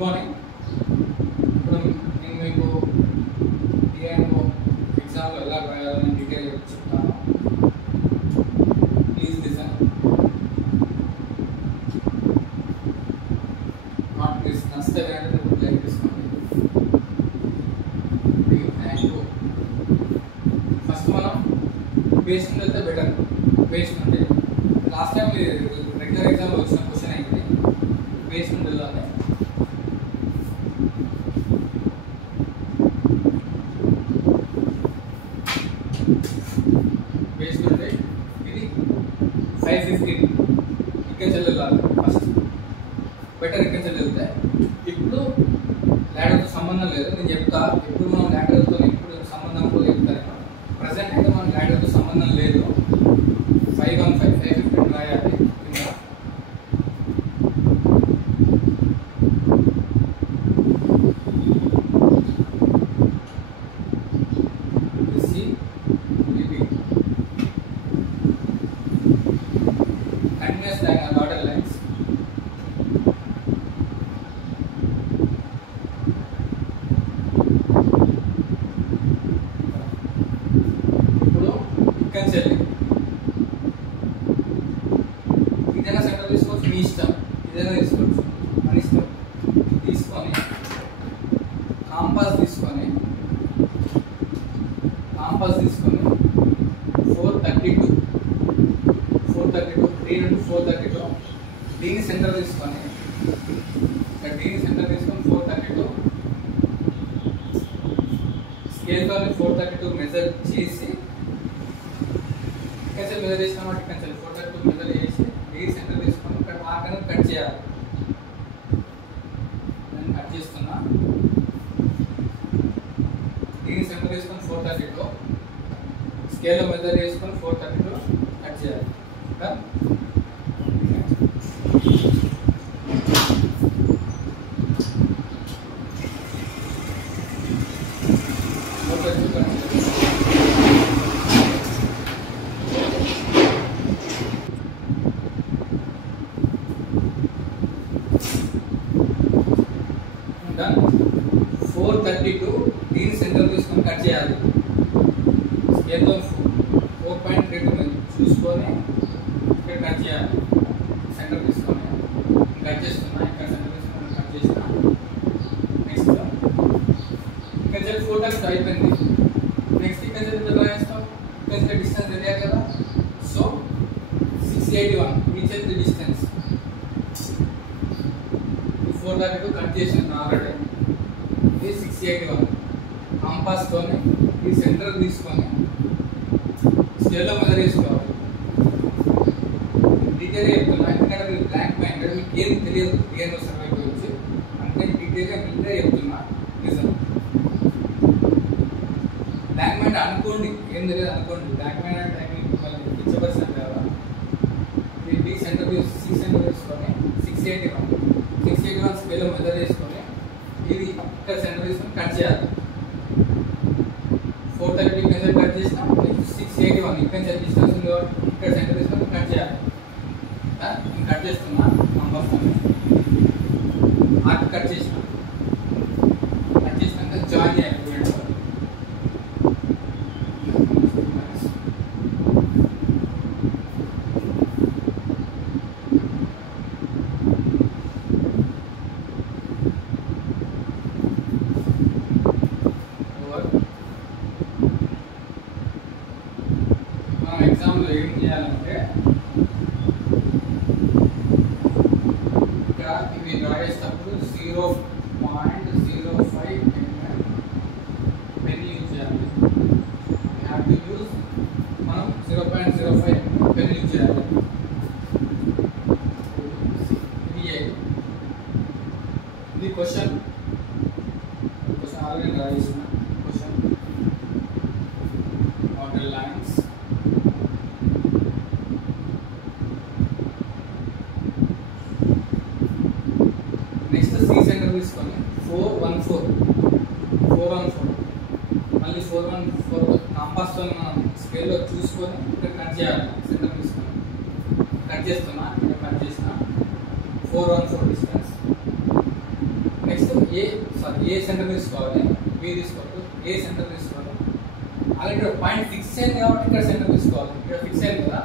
Good morning. ఇప్పుడు నేను మీకు డిఐఓ ఎగ్జామ్లో ఎలా రాయాలని డీటెయిల్ చెప్తాను. Please listen. నాట్ ప్లీజ్ నచ్చితే వెంటనే లైక్ తీసుకోండి. Thank you. ఫస్ట్ మనం బేసిక్ వెళ్తే బెటర్. బేసిక్ అంటే లాస్ట్ టైం రెగ్యులర్ ఎగ్జామ్లో వచ్చిన క్వశ్చన్ అయింది. బేసిక్ వెళ్ళాలి. బేసిక్ అంటే ఇది 550 ఇక్కడ వెళ్ళాలి. ఫస్ట్ బెటర్ ఇక్కడ వెళ్తే ఇప్పుడు ల్యాడర్తో సంబంధం లేదు. నేను చెప్తా ఎప్పుడు మనం ల్యాడర్తో ఇప్పుడు సంబంధం కూడా చెప్తాను. ప్రజెంట్ అయితే మనం ల్యాడర్తో సంబంధం లేదు. 550 రాయాలి. Continuous diagram dotted lines. ఇప్పుడు ఇక్కడ చెల్లి ఇదైనా సెంటర్ తీసుకోవచ్చు, మీ ఇష్టం. ఇదైనా తీసుకోవచ్చు, మన ఇష్టం. తీసుకొని కాంపాస్ తీసుకొని 432 3 నుండి 432 దీని సెంటర్ తీసుకొని ఇక్కడ దీని సెంటర్ తీసుకొని 432 స్కేల్తో 432 మెజర్ చేసి ఇక్కడ మెజర్ చేసిన వాటి ఇక్కడ 432 మెజర్ చేసి దీని సెంటర్ తీసుకొని ఇక్కడ మార్కర్ కట్ చేయాలి. నేను కట్ చేస్తున్నా. దీని సెంటర్ తీసుకొని 432 స్కేల్లో మెజర్ చేసుకొని 432 కట్ చేయాలి. డన్. 432 దీని సెంటర్ తీసుకొని కట్ చేయాలి. స్కేల్లో 4.32 చూసుకొని ఇక్కడ కట్ చేయాలి. సెంటర్ తీసుకొని కట్ చేస్తున్నా. ఇక్కడ సెంటర్ తీసుకొని కట్ చేసిన. నెక్స్ట్ ఇక్కడ 432 అయిపోయింది. నెక్స్ట్ ఇక్కడ ఎంత రాస్తాం? ఇక్కడ డిస్టెన్స్ తెలియాలి కదా. So 681 each and the distance. 432 cut చేసాను ఆల్రెడీ. ఇది 681. కాంపాస్తోని ఈ సెంటర్ తీసుకొని స్కేల్లో మెజర్ చేసుకోవాలి. డీటెయిల్గా చెప్తున్నా, ఎందుకంటే మీరు బ్లాంక్ మైండ్, మీకు ఏం తెలియదు డిఎన్ఓ సర్వే గురించి. అంటే డీటెయిల్గా మీరే చెప్తున్నా. నిజం. బ్లాంక్ మైండ్ అనుకోండి, ఏం తెలియదు అనుకోండి. బ్లాంక్ మైండ్ అంటే మళ్ళీ పిచ్చపర్సెంట్ కదా. ఇది సెంటర్ 6 సెంటర్ తీసుకొని 681 స్కేల్లో మెజర్ చేసుకొని ఇది ఇక్కడ సెంటర్ తీసుకొని కట్ చేయాలి. 432 మెజర్ కట్ చేసినా 681 ఇక్కడ డిస్టెన్స్ ఉంది కాబట్టి ఇక్కడ సెంటర్ తీసుకొని కట్ చేయాలి. నేను కట్ చేస్తున్నా. ఆర్ట్ కట్ చేసిన. కట్ చేసినాక జాయిన్ చేయాలి. మనం ఎగ్జామ్లో ఏం చేయాలంటే ఇక్కడ ఇవి రాయేటప్పుడు 0.05 పెన్ యూజ్ చేయాలి. హ్యావ్ టు యూజ్ మనం 0.05 పెన్ యూజ్ చేయాలి. ఇది క్వశ్చన్ ఆల్రెడీ రాయేసిన question. Model lines next C centre తీసుకొని 414 మళ్ళీ 414 కాంపాస్తో మనం స్కేల్లో చూసుకొని ఇక్కడ కట్ చేయాలి. సెంటర్ తీసుకొని కట్ చేస్తున్నా. ఇక్కడ కట్ చేసిన 414 డిస్టెన్స్. ఏ సెంటర్ తీసుకోవాలి, బి తీసుకోవాలి, ఏ సెంటర్ తీసుకోవాలి. అలాగే ఇక్కడ పాయింట్ ఫిక్స్ అయింది కాబట్టి ఇక్కడ సెంటర్ తీసుకోవాలి. ఇక్కడ ఫిక్స్ అయింది కదా,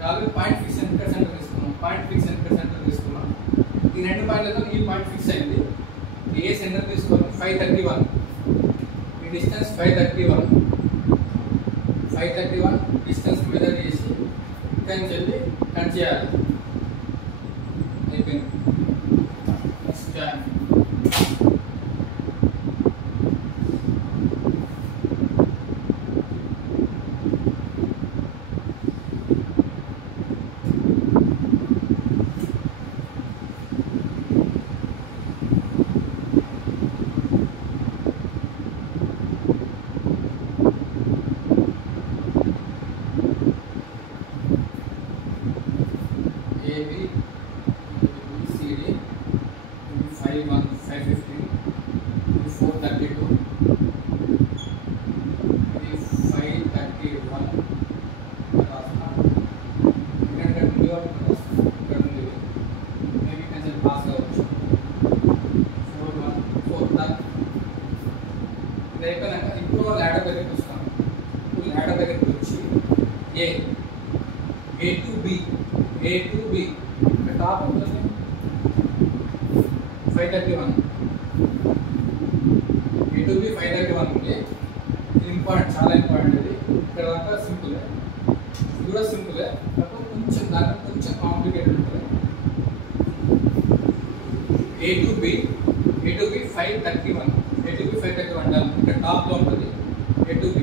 కాబట్టి పాయింట్ ఫిక్స్ అయింది ఇక్కడ సెంటర్ తీసుకున్నాం, పాయింట్ ఫిక్స్ అయింది ఇక్కడ సెంటర్ తీసుకున్నాం. ఈ రెండు పాయింట్లతో ఈ పాయింట్ ఫిక్స్ అయింది. ఏ సెంటర్ తీసుకోవాలి 531, ఈ డిస్టెన్స్ 531 డిస్టెన్స్ మెజర్ చేసి ఇక్కడి నుంచి వెళ్ళి కట్ చేయాలి. అయిపోయింది. Next join. ఇప్పుడు ల్యాడర్ దగ్గరికి వస్తాం. ఇప్పుడు ల్యాడర్ దగ్గరికి వచ్చి ఏ టు బి టాప్ ఉంటుంది 531, ఏ టు బి 531 ఉంది. ఇది ఇంపార్టెంట్, చాలా ఇంపార్టెంట్. ఇది ఇక్కడ దాకా సింపుల్, ఇది కూడా సింపుల్, కాకపోతే కొంచెం దాంట్లో కొంచెం కాంప్లికేటెడ్ ఉంటుంది. ఏ టు బి 531 డన్. ఇక్కడ టాప్లో ఉంటుంది. ఏ టు బి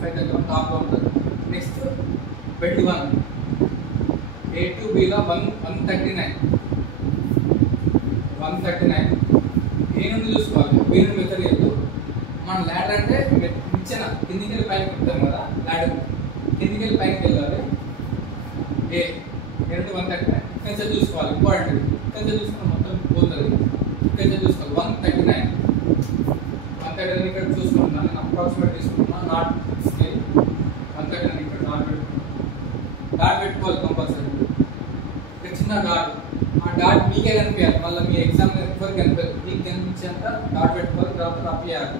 531 టాప్లో ఉంటుంది. Next bed 1, A to below 139 ఏ నుండి చూసుకోవాలి, బి నుండి వ్యతిరేకం. మన ల్యాడర్ అంటే ఇచ్చిన కిందికి వెళ్ళి పైకి పెడతాం కదా, ల్యాడర్ కిందికి వెళ్ళి పైకి వెళ్ళాలి. ఏ నుండి 139 ఇక్కడ నుంచి చూసుకోవాలి. ఇంపార్టెంట్, ఇక్కడ నుంచి చూసుకుని మొత్తం పోతుంది. ఇక్కడ నుంచి చూసుకోవాలి 139 ఇక్కడ చూసుకుంటున్నాను. నేను అప్రాక్సిమేట్ తీసుకుంటున్నాను, నాట్ స్కేల్. 139 ఇక్కడ డాట్ పెట్టుకోవాలి కంపల్సరీ. ఇక్కడ చిన్న డాట్, ఆ డాట్ మీకే కనిపించాలి. మళ్ళీ మీ ఎగ్జామ్ ఎవరికి కనిపించదు, మీకు కనిపించేంత డాట్ పెట్టుకోవాలి. తర్వాత రఫ్ చేయాలి.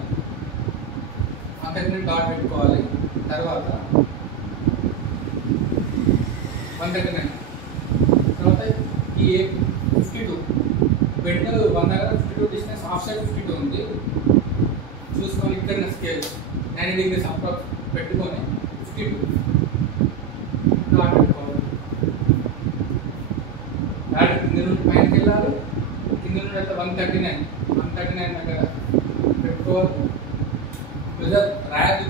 139 డాట్ పెట్టుకోవాలి. తర్వాత 139 తర్వాత ఈ 52 బెడ్ 1 దగ్గర 52 డిస్టెన్స్ ఆఫ్ సైడ్ 52 ఉంది. చూసుకొని ఇక్కడ స్కేల్ 90 degrees అప్రాక్స్ పెట్టుకొని 52 డాట్ పెట్టుకోవాలి. డాట్ కింద నుండి పైనకి వెళ్ళాలి. కింద నుండి అయితే 139 దగ్గర పెట్టుకోవాలి. రిజల్ట్ రాయాలి.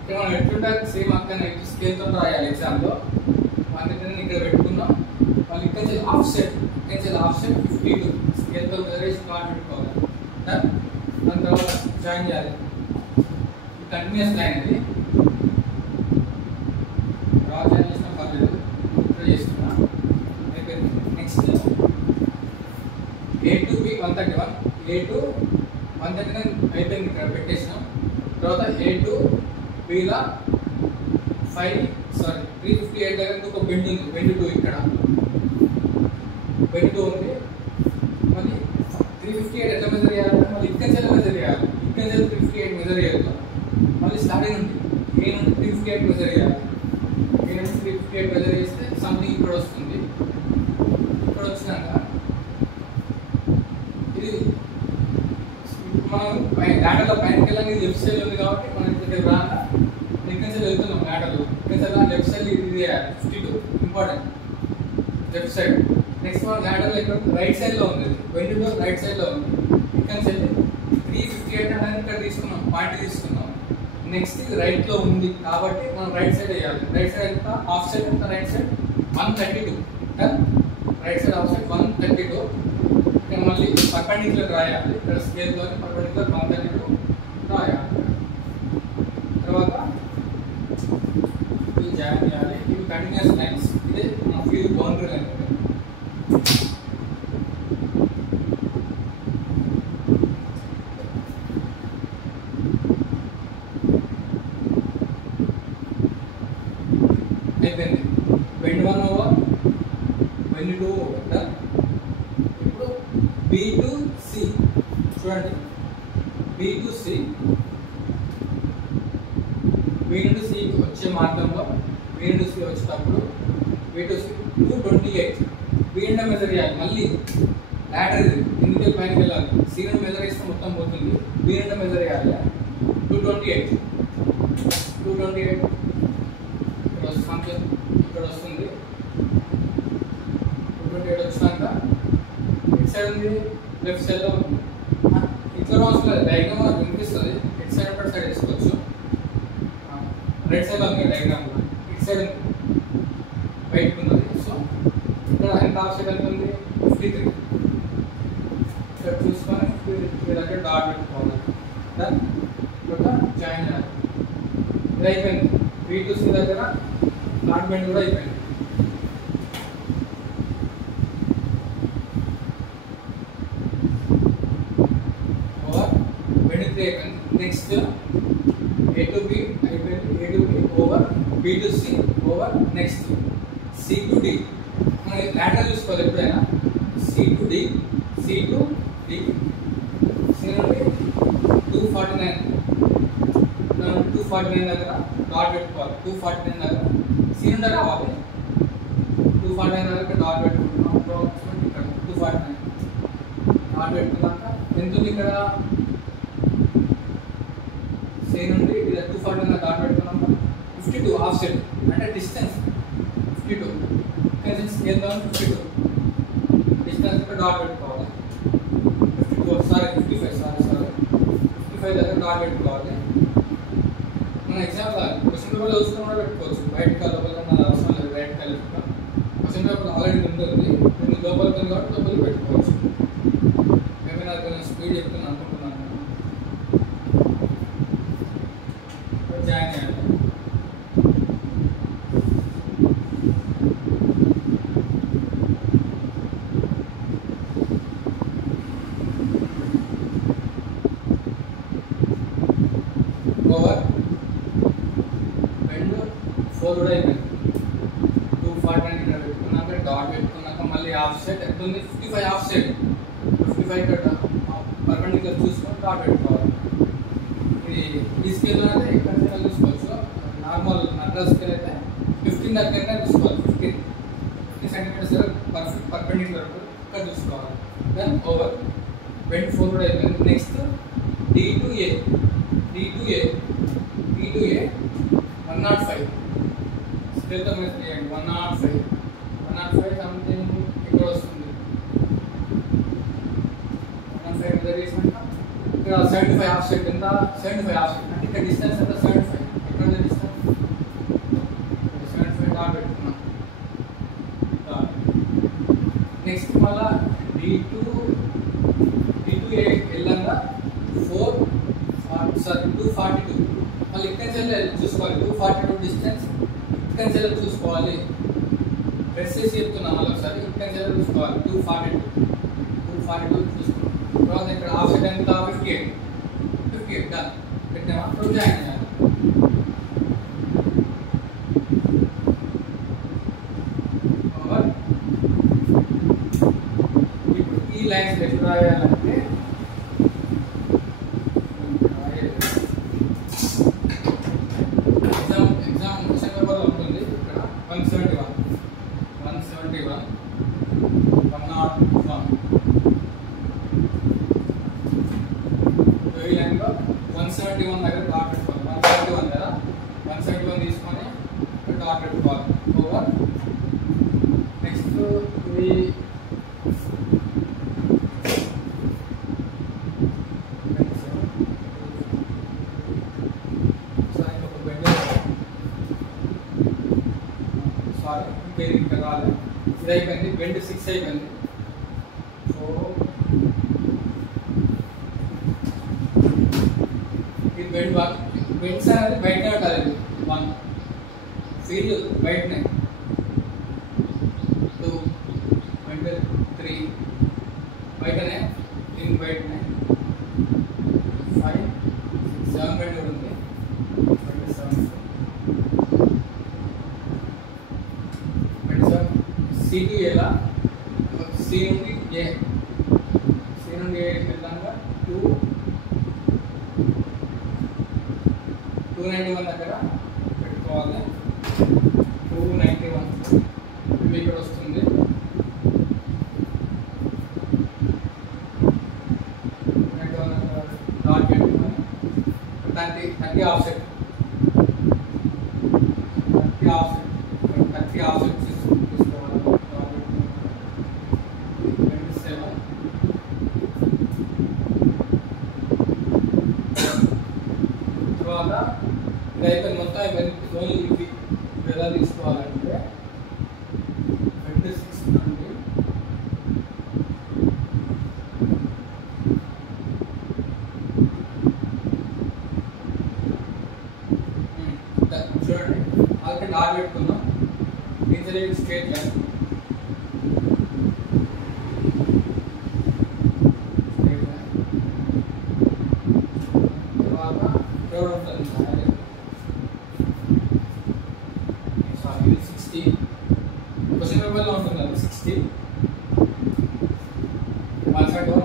ఇక్కడ మనం ఎట్లుంటారు సేమ్ అక్కడ స్కేల్తో రాయాలి. ఎగ్జామ్లో 139 ఇక్కడ పెట్టుకున్నాం. మళ్ళీ ఇక్కడ ఆఫ్ సైడ్ 52 స్కేల్తో మెజరేషన్ డాట్ పెట్టుకోవాలి. దాని తర్వాత జాయిన్ చేయాలి. కంటిన్యూస్ లైన్ ఇది డ్రా చేసిన పర్లేదు, ఇక్కడ చేస్తున్నా. అయిపోయింది. నెక్స్ట్ ఏ టు బి 131 అయిపోయింది. ఇక్కడ పెట్టేసినాం. తర్వాత ఏ టు బిలా 358 దగ్గర ఇంకొక బెండ్ ఉంది. బెండ్ 2 ఇక్కడ బెండ్ 2 ఉంది. మళ్ళీ 358 ఎట్లా మెజర్ చేయాలంటే మళ్ళీ ఇక్కడ నుంచి మెజర్ చేయాలి. ఇక్కడ నుంచి 358 మెజర్ చేయాలి. మళ్ళీ స్టార్టింగ్ నుండి ఏ నుండి 358 మెజర్ చేయాలి. ఏ నుండి 358 మెజర్ చేస్తే సంథింగ్ ఇక్కడ వస్తుంది. ఇక్కడ వచ్చినాక ఇది మనం ల్యాడర్లో పైనకి వెళ్ళాలి. లెఫ్ట్ సైడ్ ఉంది కాబట్టి మనం ఇక్కడ రాగా ఇక్కడ నుంచి వెళ్తున్నాం. ల్యాడర్లో ఇక్కడ లెఫ్ట్ సైడ్ ఇది చేయాలి. 52 ఇంపార్టెంట్, లెఫ్ట్ సైడ్. నెక్స్ట్ మనం ల్యాడర్లో ఇక్కడ రైట్ సైడ్లో ఉంది. వెండి రైట్ సైడ్లో ఉంది. ఇక్కడ నుంచి 358 అనేది ఇక్కడ తీసుకున్నాం, పాయింట్ తీసుకున్నాం. నెక్స్ట్ ఇది రైట్లో ఉంది కాబట్టి మనం రైట్ సైడ్ వేయాలి. రైట్ సైడ్ ఎంత, హాఫ్ సైడ్ ఎంత, right side 132. Right side half side 132. ఇక్కడ మళ్ళీ పర్పెండిక్యులర్ రాయాలి. ఇక్కడ స్కేల్తో పర్పెండిక్యులర్ 132 రాయాలి. తర్వాత ఇది జాయిన్ చేయాలి. ఇవి కంటిన్యూస్ లైన్స్. ఇదే మన ఫీల్డ్ బౌండరీ లైన్. అయిపోయింది. Bend 1 over, bend 2 over. ఇప్పుడు B to C చూడండి, బి టు సి, బి నుండి సి వచ్చే మార్గంలో బి నుండి సి వచ్చేటప్పుడు బి టు సి 228 బి నుండి మెజర్ చేయాలి. మళ్ళీ లాటర్ ఇది కిందికి పైకి వెళ్ళాలి. సి నుండి మెజర్ చేస్తే మొత్తం పోతుంది. బి నుండి మెజర్ చేయాలి. 228 ఇక్కడ వస్తుంది. 228 వచ్చినాక ఎట్ సైడ్ ఉంది, లెఫ్ట్ సైడ్ లో ఉంది. ఇట్లా రాసుకోలేదు, డయాగ్రామ్ మనకు వినిపిస్తుంది. ఎట్ సైడ్ అక్కడ సైడ్ వేసుకోవచ్చు. రైట్ సైడ్ ఉంది డయాగ్రామ్ లో, ఇట్ సైడ్ బయటకు ఉన్నది. సో ఇక్కడ ఎంత ఆఫ్ సైడ్ ఎంత ఉంది? 53. ఇక్కడ చూసుకొని మీ దగ్గర డాట్ పెట్టుకోవాలి. దాని జాయిన్ చేయాలి. ఇది అయిపోయింది. బి టు సి దగ్గర డాట్ బెండ్ కూడా అయిపోయింది. ఓవర్ బెండ్ 3 అయిపోయింది. నెక్స్ట్ ఏ టు బి అయిపోయింది. A to B over B to C over next C to D. మనం లాటర్ చూసుకోవాలి ఎప్పుడైనా. C to D, C to D, C నుండి 249 దగ్గర డాట్ పెట్టుకోవాలి. 249 దగ్గర సి నుండి రావాలి. 249 దగ్గర డాట్ పెట్టుకుంటున్నాం. అప్రాక్సిమేట్ ఇక్కడ 249 డాట్ పెట్టుకున్నాక ఎంత ఉంది ఇక్కడ? సి నుండి ఇలా 249 డాట్ పెట్టుకున్నాక 52 ఆఫ్ సెట్ అంటే distance 52. Scale down 52 distance dot పెట్టుకోవాలి. 55 దగ్గర డాట్ పెట్టుకోవాలి. మన ఎగ్జామ్ క్వశ్చన్ పేపర్ చూసుకుని కూడా పెట్టుకోవచ్చు. వైట్ కలర్ మన అవసరం లేదు. White colour question paper already ఉంటుంది. నేను లోపలికి కాబట్టి లోపలికి పెట్టుకోవచ్చు. మేబీ నాకు నేను స్పీడ్ చెప్తాను అనుకుంటున్నాను. జాయిన్ చేయాలి. ఓవర్ బెండ్ 4 కూడా అయిపోయింది. 249 ఇక్కడ పెట్టుకున్నాక డాట్ పెట్టుకున్నాక మళ్ళీ ఆఫ్ సెట్ ఎంత ఉంది? 55 ఆఫ్ సెట్. 55 ఇక్కడ పర్పెండిక్యులర్ చూసుకొని డాట్ పెట్టుకోవాలి. ఈ స్కేల్ అయితే ఇక్కడ చూసుకోవచ్చు. నార్మల్ నట్ల స్కేల్ అయితే 15 దగ్గర చూసుకోవాలి. 15 సెంటీమీటర్స్ పర్ఫెక్ట్ పర్పెండిక్యులర్ ఇక్కడ చూసుకోవాలి. దెన్ ఓవర్ బెండ్ 4 కూడా అయిపోయింది. Next D to A, D to A 105 స్కేల్తో మీరు చేయండి. 105 సంథింగ్ ఇక్కడ వస్తుంది. 105 మెజర్ చేసినాక ఇక్కడ 75 ఆఫ్ సెట్ ఎంత? 75 ఆఫ్ సెట్ అంటే ఇక్కడ డిస్టెన్స్ ఎంత? 75. ఎక్కడ ఉంది డిస్టెన్స్? 75 డాట్ పెట్టుకున్నాం. నెక్స్ట్ మళ్ళా డి టు ఏ వెళ్ళంగా 242 మళ్ళీ ఇక్కడ చూసుకోవాలి. 242 డిస్టెన్స్ ఇక్కడ చూసుకోవాలి. ప్రెస్ చేసి చెప్తున్నాం మళ్ళీ ఒకసారి. ఇక్కడ చూసుకోవాలి. 242 చూసుకోవాలి. తర్వాత ఇక్కడ ఆఫ్ సెట్ ఎంత? 58 డన్ పెట్టామా? ఇప్పుడు జాయిన్ చేయాలి. ఇప్పుడు ఈ లైన్స్ ఎట్లా రాయాలంటే ఎగ్జామ్ క్వశ్చన్ పేపర్లో ఉంటుంది. ఇక్కడ 171 101 ఈ లైన్లో 171 దగ్గర డాట్ పెట్టుకోవాలి. 171 కదా, 171 తీసుకొని డాట్ పెట్టుకోవాలి. ఓవర్ నెక్స్ట్ ఇది ఇది అయిపోయింది. బెండ్ 6 అయిపోయింది. సో ఇది బెండ్ 1. బెండ్స్ అనేది బయటనే ఉండాలి. 1 ఫీల్ బయటనే, 2 బెండ్ 3 బయటనే, దీని బయటనే, 5 7 బెండ్ కూడా ఉంది. బెండ్ 7 సి టు ఏలా, సి నుండి ఏ వెళ్ళాక 291 దగ్గర పెట్టుకోవాలి. 291 ఇవి ఇక్కడ వస్తుంది. డాట్ పెట్టుకొని 30 ఆఫ్సెట్ 30 ఆఫ్సెట్ తీసుకోవాలి. 27 తర్వాత ఇదైతే మొత్తం ఓన్లీ ఇవి ఎలా తీసుకోవాలంటే 26 నుండి చూడండి ఆల్రెడీ డాట్ పెట్టుకున్నాం. దీంట్లో స్ట్రేట్ లైన్ తర్వాత ఎవరు ఉంటుంది 60 క్వశ్చన్ పేపర్లో ఉంటుంది అది 60 171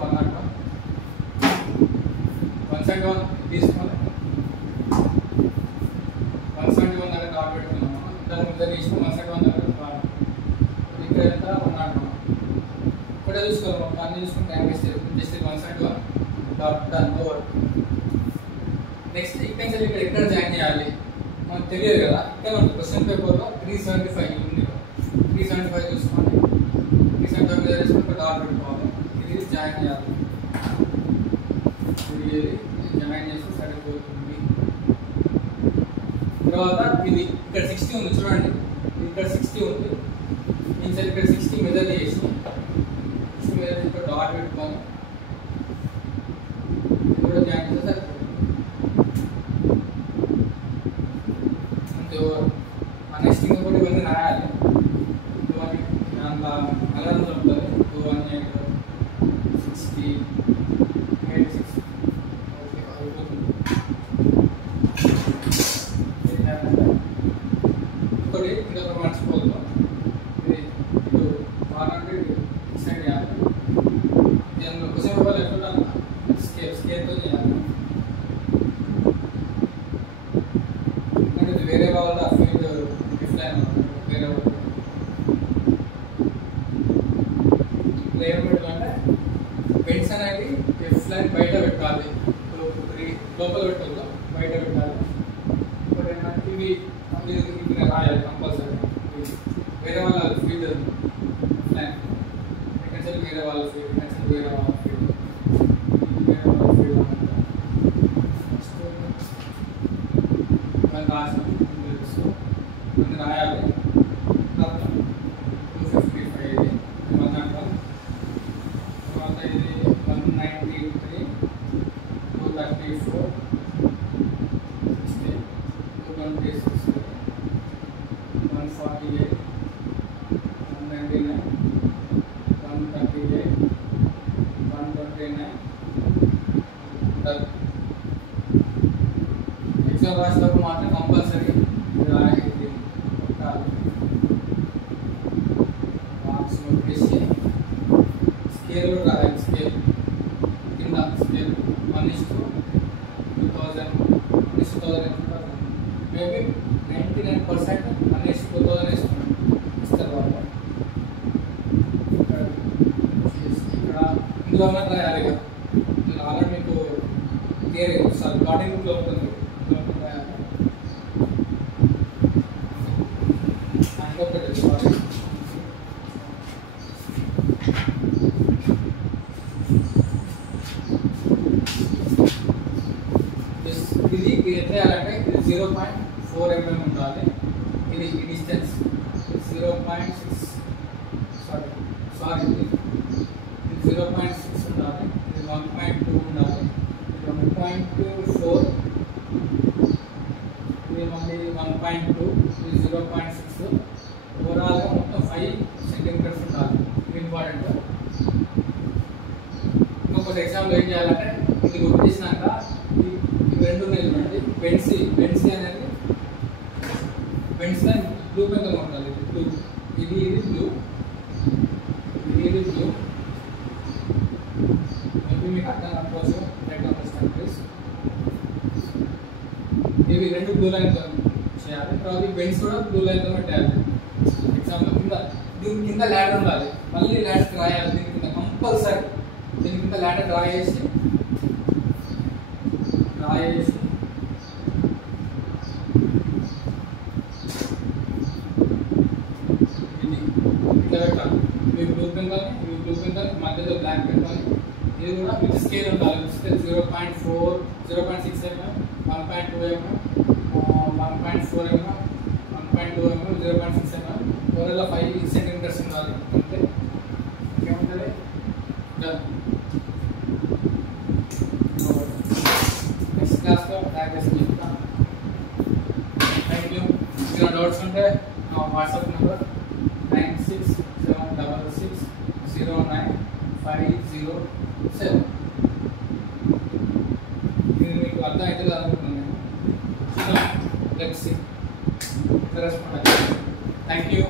101 తీసుకొని 171 దగ్గర డాట్ పెట్టుకున్నాము. దాని మీద తీసుకుని 171 దగ్గర ఇక్కడ ఎంత 101 ఇక్కడ చూసుకోవాలి. అన్ని చూసుకుని time waste just 171 dot done over. Next ఇక్కడ ఎక్కడ జాయిన్ చేయాలి మనకు తెలియదు కదా. ఇక్కడ క్వశ్చన్ పేపర్లో 375 ఉంది. 375 చూసుకోండి. 375 మీద తీసుకుని డాట్ పెట్టుకోవాలి. ఇది జాయిన్ చేయాలి. జాయిన్ చేస్తే సరిపోతుంది. తర్వాత ఇది ఇక్కడ 60 ఉంది చూడండి. ఇక్కడ 60 ఉంది. ఈసారి ఇక్కడ 60 మెజర్ చేసి 60 మెజర్ ఇక్కడ డాట్ పెట్టుకోవాలి. కూడా జాయిన్ చేస్తే సరిపోతుంది. నెక్స్ట్ ఇంకొకటి ఇవన్నీ రాయాలి. 218 ఉంటుంది. 218 60 86 ఓకే అయిపోతుంది. ఇంకొకటి మర్చిపోతాం. ఇది ఇప్పుడు 100 డిసైడ్ చేయాలి. దీనిలో క్వశ్చన్ పేపర్ ఎట్లా స్కేల్తో చేయాలి. వేరే వాళ్ళ ఫీల్డ్ డిఫ్లైన్ వేరే వాళ్ళు ఏమంటే పెన్స్ అనేది డిఫ్లైన్ బయట పెట్టాలి. లోపల పెట్టద్దు, బయట పెట్టాలి. ఇప్పుడు ఏంటంటే ఇవి రాయాలి కంపల్సరీ. వేరే వాళ్ళ ఫీల్డ్ డిఫ్లైన్ ఎక్కడ వేరే వాళ్ళ ఫీల్డ్ వేరే వాళ్ళ ఫీల్డ్ వేరే వాళ్ళ ఫీల్డ్ రాసిన కొన్ని రాయాలి. 255 ఇది 101 తర్వాత ఇది 193 234 60 226 148 199 138 129 ఎగ్జామ్ రాసినప్పుడు మాత్రం కంపల్సరీ రాయాలి. మార్క్స్ నోటేసి స్కేల్ కూడా రాయాలి. స్కేల్ కింద స్కేల్ 1:2000 మేబీ 99% 1:2000 ఇస్తారు వాళ్ళు. ఇక్కడ ఇందులో రాయాలి కదా. ఆల్రెడీ మీకు థియరీ సార్ గార్డింగ్ బుక్లో ఉంటుంది. ఇది ఎట్లా చేయాలంటే ఇది 0.4 mm ఉండాలి. ఇది ఈ డిస్టెన్స్ 0.6 సారీ ఇది 0.6 ఉండాలి. ఇది 1.2 ఉండాలి. ఇది 1.24 ఇది మళ్ళీ 1.2 ఇది 0.6 ఓవరాల్గా మొత్తం 5 సెంటీమీటర్స్ ఉండాలి. ఇంపార్టెంట్. ఇంకొకటి ఎగ్జామ్లో ఏం చేయాలంటే ఇది గుర్తు చేసినాక రెండు ఉన్నాయి చూడండి. పెన్సి అనేది పెన్సిల్ బ్లూ పెన్తో ఉంటుంది. బ్లూ ఇది బ్లూ ఇది బ్లూ. మేబీ మీకు అర్థం కాకపోవచ్చు. హెడ్ బ్లూ లైన్తో చేయాలి. తర్వాత ఈ బెండ్స్ కూడా బ్లూ లైన్తో పెట్టాలి. ఎగ్జాంపుల్ దీని కింద ల్యాడర్ ఉండాలి, మళ్ళీ ల్యాడర్ డ్రా చేయాలి. దీని కింద కంపల్సరీ దీని కింద ల్యాడర్ డ్రా చేసి ఇది ఇట్లా పెట్టాలి. ఇవి బ్లూ పెన్ మధ్యలో బ్లాక్ పెట్టుకొని ఇది కూడా విత్ స్కేల్ ఉండాలి. 0.4 0.6 mm 1.2 mm 1.4 mm 1.2 mm 0.6 mm overall 5 centimetres ఉండాలి. అంతే ఇంకేముంటుంది. నెక్స్ట్ క్లాస్లో ప్రాక్టీస్ చేస్తాను. Thank you. ఇంకా డౌట్స్ ఉంటే నా వాట్సాప్ నెంబర్ 9676609507. ఇది మీకు అర్థం అవుతుంది అనుకుంటున్నాను. Let's see respond. Thank you.